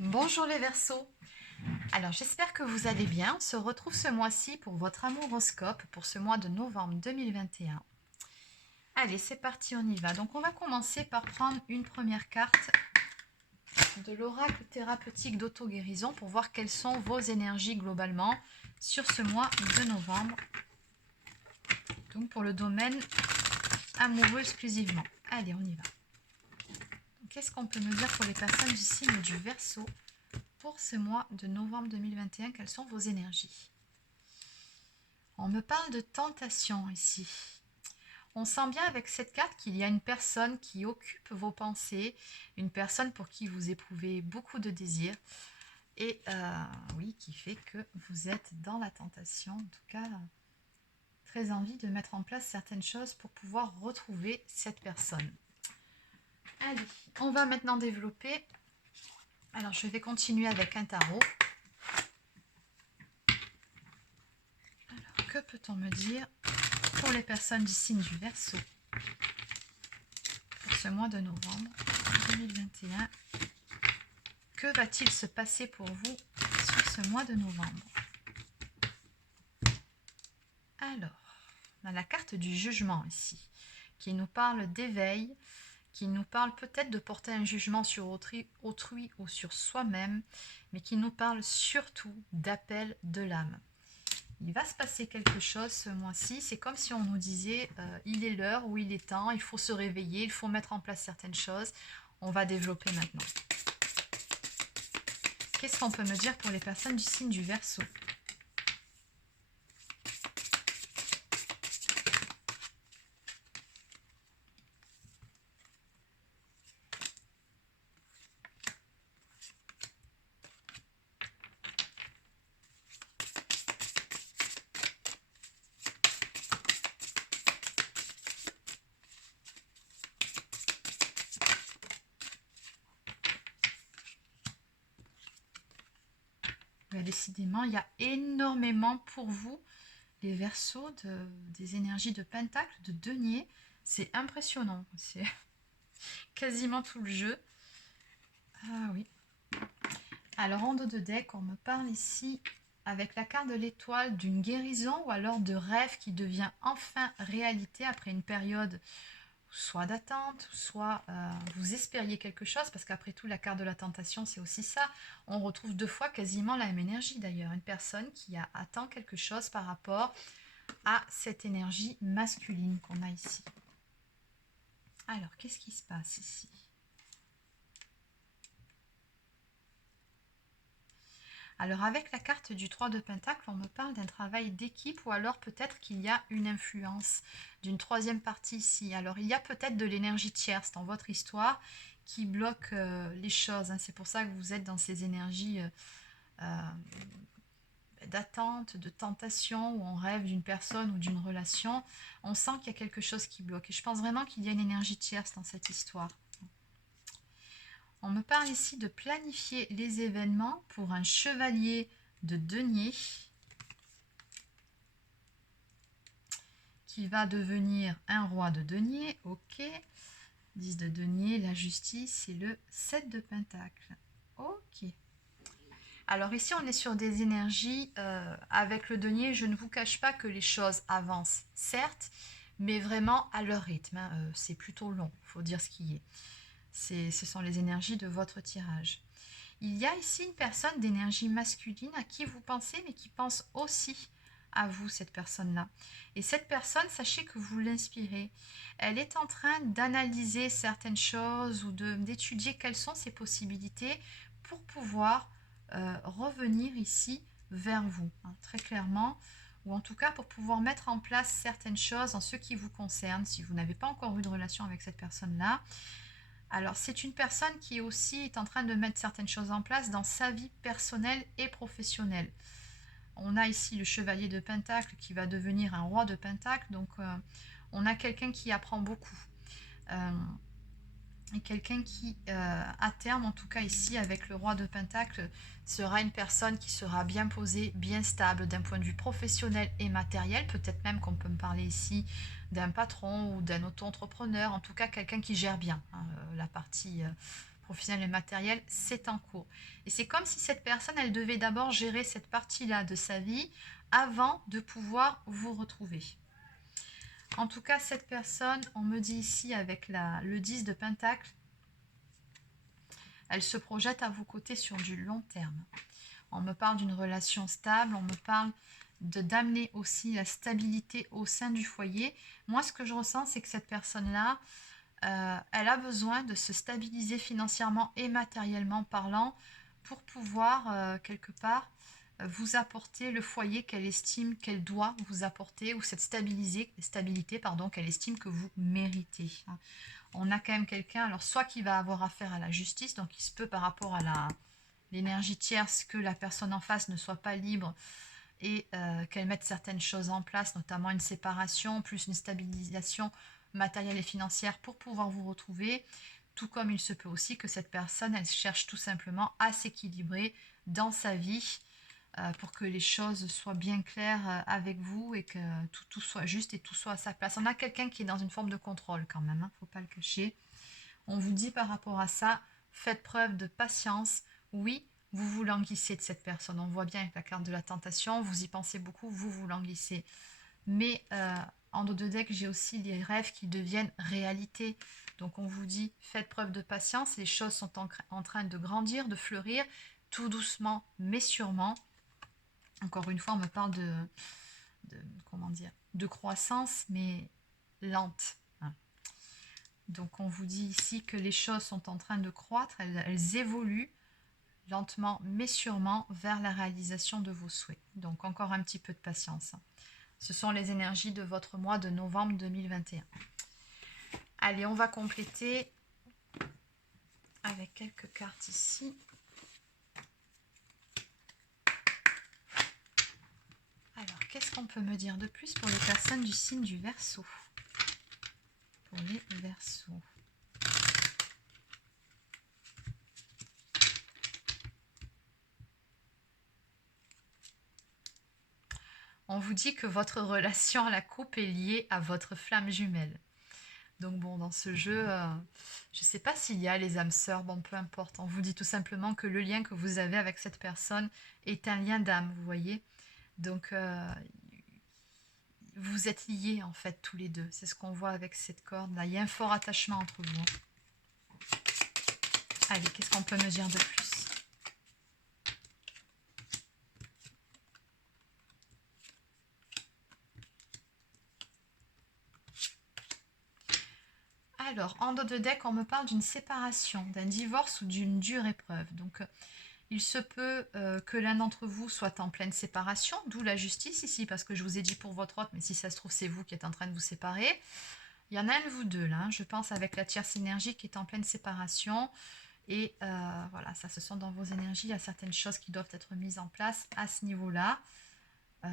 Bonjour les Verseaux. Alors j'espère que vous allez bien. On se retrouve ce mois-ci pour votre amouroscope pour ce mois de novembre 2021. Allez, c'est parti, on y va. Donc on va commencer par prendre une première carte de l'oracle thérapeutique d'auto-guérison pour voir quelles sont vos énergies globalement sur ce mois de novembre. Donc pour le domaine amoureux exclusivement. Allez, on y va. Qu'est-ce qu'on peut me dire pour les personnes du signe du Verseau pour ce mois de novembre 2021? Quelles sont vos énergies? On me parle de tentation ici. On sent bien avec cette carte qu'il y a une personne qui occupe vos pensées, une personne pour qui vous éprouvez beaucoup de désir et oui, qui fait que vous êtes dans la tentation, en tout cas très envie de mettre en place certaines choses pour pouvoir retrouver cette personne. Allez, on va maintenant développer. Alors je vais continuer avec un tarot. Alors que peut-on me dire pour les personnes du signe du Verseau pour ce mois de novembre 2021? Que va-t-il se passer pour vous sur ce mois de novembre? Alors, on a la carte du jugement ici, qui nous parle d'éveil, qui nous parle peut-être de porter un jugement sur autrui ou sur soi-même, mais qui nous parle surtout d'appel de l'âme. Il va se passer quelque chose ce mois-ci, c'est comme si on nous disait il est l'heure ou il est temps, il faut se réveiller, il faut mettre en place certaines choses. On va développer maintenant. Qu'est-ce qu'on peut me dire pour les personnes du signe du Verseau? Mais décidément, il y a énormément pour vous, les Verseaux, des énergies de Pentacle, de Denier. C'est impressionnant. C'est quasiment tout le jeu. Ah oui. Alors en dos de deck, on me parle ici avec la carte de l'étoile d'une guérison ou alors de rêve qui devient enfin réalité après une période soit d'attente, soit vous espériez quelque chose, parce qu'après tout la carte de la tentation c'est aussi ça. On retrouve deux fois quasiment la même énergie d'ailleurs, une personne qui attend quelque chose par rapport à cette énergie masculine qu'on a ici. Alors qu'est-ce qui se passe ici? Alors avec la carte du 3 de Pentacle, on me parle d'un travail d'équipe ou alors peut-être qu'il y a une influence d'une troisième partie ici. Alors il y a peut-être de l'énergie tierce dans votre histoire qui bloque les choses. Hein. C'est pour ça que vous êtes dans ces énergies d'attente, de tentation, où on rêve d'une personne ou d'une relation. On sent qu'il y a quelque chose qui bloque. Et je pense vraiment qu'il y a une énergie tierce dans cette histoire. On me parle ici de planifier les événements pour un chevalier de denier qui va devenir un roi de denier. Ok. 10 de denier, la justice et le 7 de pentacle. Ok. Alors ici, on est sur des énergies avec le denier. Je ne vous cache pas que les choses avancent, certes, mais vraiment à leur rythme. Hein. C'est plutôt long, il faut dire ce qui est. Ce sont les énergies de votre tirage. Il y a ici une personne d'énergie masculine à qui vous pensez, mais qui pense aussi à vous, cette personne-là. Et cette personne, sachez que vous l'inspirez. Elle est en train d'analyser certaines choses ou d'étudier quelles sont ses possibilités pour pouvoir revenir ici vers vous, hein, très clairement, ou en tout cas pour pouvoir mettre en place certaines choses en ce qui vous concerne, si vous n'avez pas encore eu de relation avec cette personne-là. Alors, c'est une personne qui aussi est en train de mettre certaines choses en place dans sa vie personnelle et professionnelle. On a ici le chevalier de Pentacle qui va devenir un roi de Pentacle. Donc, on a quelqu'un qui apprend beaucoup. Et quelqu'un qui, à terme, en tout cas ici, avec le roi de Pentacle, sera une personne qui sera bien posée, bien stable d'un point de vue professionnel et matériel. Peut-être même qu'on peut me parler ici d'un patron ou d'un auto-entrepreneur, en tout cas quelqu'un qui gère bien hein, la partie professionnel et matériel, c'est en cours. Et c'est comme si cette personne, elle devait d'abord gérer cette partie-là de sa vie avant de pouvoir vous retrouver. En tout cas, cette personne, on me dit ici avec le 10 de Pentacle, elle se projette à vos côtés sur du long terme. On me parle d'une relation stable, on me parle d'amener aussi la stabilité au sein du foyer. Moi, ce que je ressens, c'est que cette personne-là, elle a besoin de se stabiliser financièrement et matériellement parlant pour pouvoir, quelque part, vous apporter le foyer qu'elle estime qu'elle doit vous apporter ou cette stabilité qu'elle estime que vous méritez. On a quand même quelqu'un, alors soit qui va avoir affaire à la justice, donc il se peut par rapport à l'énergie tierce que la personne en face ne soit pas libre et qu'elle mette certaines choses en place, notamment une séparation, plus une stabilisation matérielle et financière pour pouvoir vous retrouver, tout comme il se peut aussi que cette personne, elle cherche tout simplement à s'équilibrer dans sa vie pour que les choses soient bien claires avec vous et que tout soit juste et tout soit à sa place. On a quelqu'un qui est dans une forme de contrôle quand même, hein, faut pas le cacher. On vous dit par rapport à ça, faites preuve de patience. Oui, vous vous languissez de cette personne. On voit bien avec la carte de la tentation, vous y pensez beaucoup, vous vous languissez. Mais en dos de deck, j'ai aussi des rêves qui deviennent réalité. Donc on vous dit, faites preuve de patience. Les choses sont en train de grandir, de fleurir, tout doucement, mais sûrement. Encore une fois, on me parle comment dire, de croissance, mais lente. Donc on vous dit ici que les choses sont en train de croître, elles évoluent lentement mais sûrement vers la réalisation de vos souhaits. Donc encore un petit peu de patience. Ce sont les énergies de votre mois de novembre 2021. Allez, on va compléter avec quelques cartes ici. Alors, qu'est-ce qu'on peut me dire de plus pour les personnes du signe du Verseau? Pour les Verseaux. On vous dit que votre relation à la coupe est liée à votre flamme jumelle. Donc bon, dans ce jeu, je ne sais pas s'il y a les âmes sœurs, bon, peu importe. On vous dit tout simplement que le lien que vous avez avec cette personne est un lien d'âme, vous voyez. Donc, vous êtes liés, en fait, tous les deux. C'est ce qu'on voit avec cette corde-là. Il y a un fort attachement entre vous. Allez, qu'est-ce qu'on peut me dire de plus? Alors, en dos de deck, on me parle d'une séparation, d'un divorce ou d'une dure épreuve. Donc, il se peut que l'un d'entre vous soit en pleine séparation, d'où la justice ici, parce que je vous ai dit pour votre autre, mais si ça se trouve, c'est vous qui êtes en train de vous séparer. Il y en a un de vous deux, là, hein, je pense, avec la tierce énergie qui est en pleine séparation. Et voilà, ça, ce sont dans vos énergies. Il y a certaines choses qui doivent être mises en place à ce niveau-là.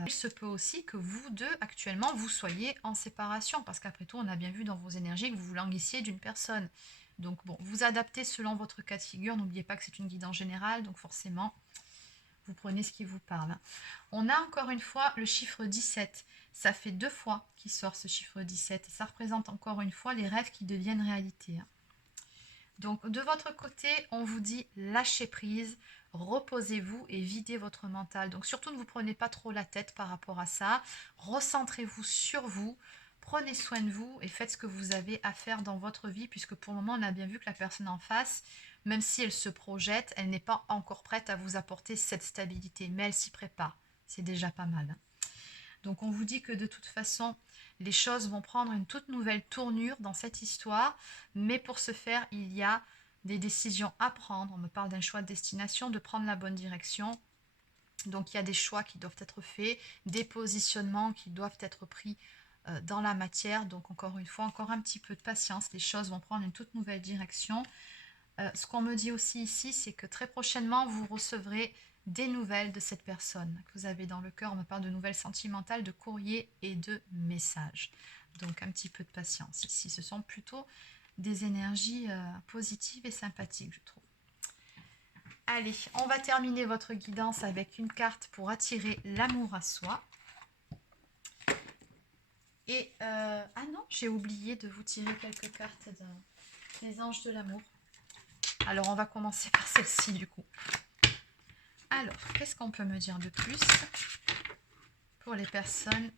Il se peut aussi que vous deux, actuellement, vous soyez en séparation. Parce qu'après tout, on a bien vu dans vos énergies que vous vous languissiez d'une personne. Donc bon, vous adaptez selon votre cas de figure. N'oubliez pas que c'est une guidance générale. Donc forcément, vous prenez ce qui vous parle. On a encore une fois le chiffre 17. Ça fait 2 fois qu'il sort ce chiffre 17. Et ça représente encore une fois les rêves qui deviennent réalité. Donc de votre côté, on vous dit lâchez prise, reposez-vous et videz votre mental. Donc surtout ne vous prenez pas trop la tête par rapport à ça. Recentrez-vous sur vous, prenez soin de vous et faites ce que vous avez à faire dans votre vie, puisque pour le moment on a bien vu que la personne en face, même si elle se projette, elle n'est pas encore prête à vous apporter cette stabilité, mais elle s'y prépare. C'est déjà pas mal. Donc on vous dit que de toute façon, les choses vont prendre une toute nouvelle tournure dans cette histoire, mais pour ce faire, il y a des décisions à prendre. On me parle d'un choix de destination, de prendre la bonne direction. Donc il y a des choix qui doivent être faits, des positionnements qui doivent être pris dans la matière. Donc encore une fois, encore un petit peu de patience, les choses vont prendre une toute nouvelle direction. Ce qu'on me dit aussi ici, c'est que très prochainement, vous recevrez des nouvelles de cette personne que vous avez dans le cœur. On me parle de nouvelles sentimentales, de courriers et de messages. Donc un petit peu de patience ici. Ce sont plutôt des énergies positives et sympathiques, je trouve. Allez, on va terminer votre guidance avec une carte pour attirer l'amour à soi. Et, ah non, j'ai oublié de vous tirer quelques cartes des anges de l'amour. Alors, on va commencer par celle-ci, du coup. Alors, qu'est-ce qu'on peut me dire de plus pour les personnes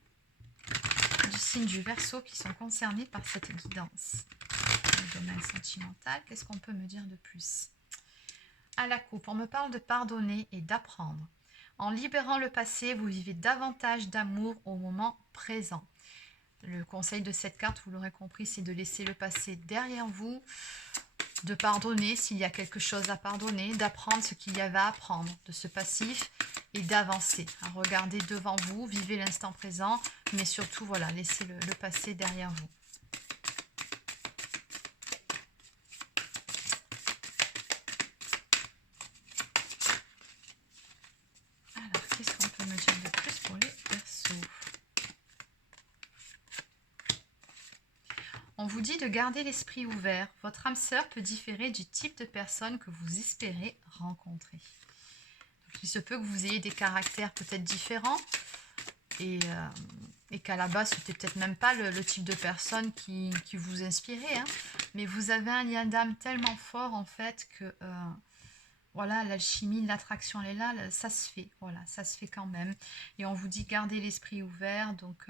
du signe du Verseau qui sont concernées par cette guidance? Le domaine sentimental, qu'est-ce qu'on peut me dire de plus? À la coupe, on me parle de pardonner et d'apprendre. En libérant le passé, vous vivez davantage d'amour au moment présent. Le conseil de cette carte, vous l'aurez compris, c'est de laisser le passé derrière vous, de pardonner s'il y a quelque chose à pardonner, d'apprendre ce qu'il y avait à apprendre de ce passif et d'avancer. Regardez devant vous, vivez l'instant présent, mais surtout, voilà, laissez le passé derrière vous. Alors, qu'est-ce qu'on peut me dire de plus pour les Verseaux? On vous dit de garder l'esprit ouvert. Votre âme sœur peut différer du type de personne que vous espérez rencontrer. Donc, il se peut que vous ayez des caractères peut-être différents et qu'à la base, c'était peut-être même pas le type de personne qui vous inspirait. Hein. Mais vous avez un lien d'âme tellement fort en fait que voilà, l'alchimie, l'attraction, elle est là, ça se fait. Voilà, ça se fait quand même. Et on vous dit garder l'esprit ouvert. Donc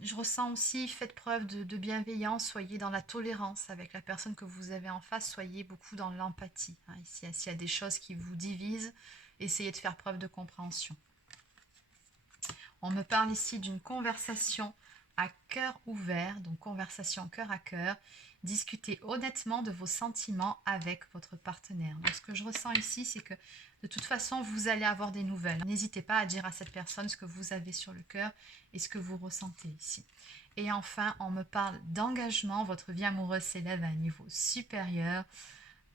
je ressens aussi, faites preuve de bienveillance, soyez dans la tolérance avec la personne que vous avez en face, soyez beaucoup dans l'empathie. Hein. S'il y a des choses qui vous divisent, essayez de faire preuve de compréhension. On me parle ici d'une conversation à cœur ouvert, donc conversation cœur à cœur. Discutez honnêtement de vos sentiments avec votre partenaire. Donc ce que je ressens ici, c'est que de toute façon, vous allez avoir des nouvelles. N'hésitez pas à dire à cette personne ce que vous avez sur le cœur et ce que vous ressentez ici. Et enfin, on me parle d'engagement. Votre vie amoureuse s'élève à un niveau supérieur.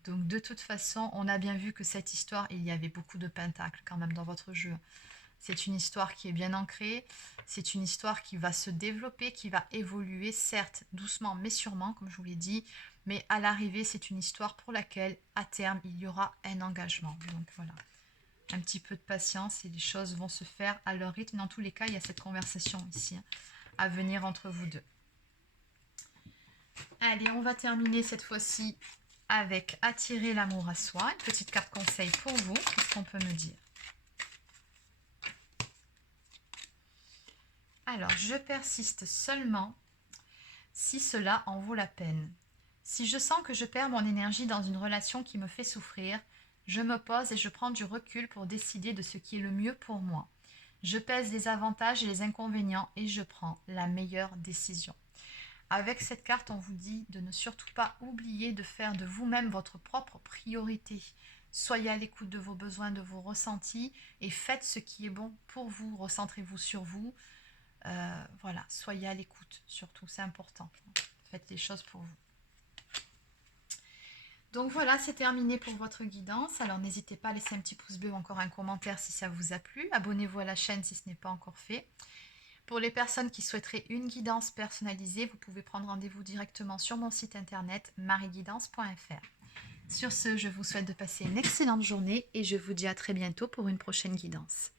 Donc de toute façon, on a bien vu que cette histoire, il y avait beaucoup de pentacles quand même dans votre jeu. C'est une histoire qui est bien ancrée, c'est une histoire qui va se développer, qui va évoluer, certes doucement mais sûrement, comme je vous l'ai dit, mais à l'arrivée, c'est une histoire pour laquelle, à terme, il y aura un engagement. Donc voilà, un petit peu de patience et les choses vont se faire à leur rythme. Dans tous les cas, il y a cette conversation ici à venir entre vous deux. Allez, on va terminer cette fois-ci avec attirer l'amour à soi. Une petite carte conseil pour vous, qu'est-ce qu'on peut me dire? Alors, je persiste seulement si cela en vaut la peine. Si je sens que je perds mon énergie dans une relation qui me fait souffrir, je me pose et je prends du recul pour décider de ce qui est le mieux pour moi. Je pèse les avantages et les inconvénients et je prends la meilleure décision. Avec cette carte, on vous dit de ne surtout pas oublier de faire de vous-même votre propre priorité. Soyez à l'écoute de vos besoins, de vos ressentis et faites ce qui est bon pour vous. Recentrez-vous sur vous. Voilà, soyez à l'écoute, surtout, c'est important. Faites les choses pour vous. Donc voilà, c'est terminé pour votre guidance. Alors n'hésitez pas à laisser un petit pouce bleu ou encore un commentaire si ça vous a plu. Abonnez-vous à la chaîne si ce n'est pas encore fait. Pour les personnes qui souhaiteraient une guidance personnalisée, vous pouvez prendre rendez-vous directement sur mon site internet marieguidance.fr. Sur ce, je vous souhaite de passer une excellente journée et je vous dis à très bientôt pour une prochaine guidance.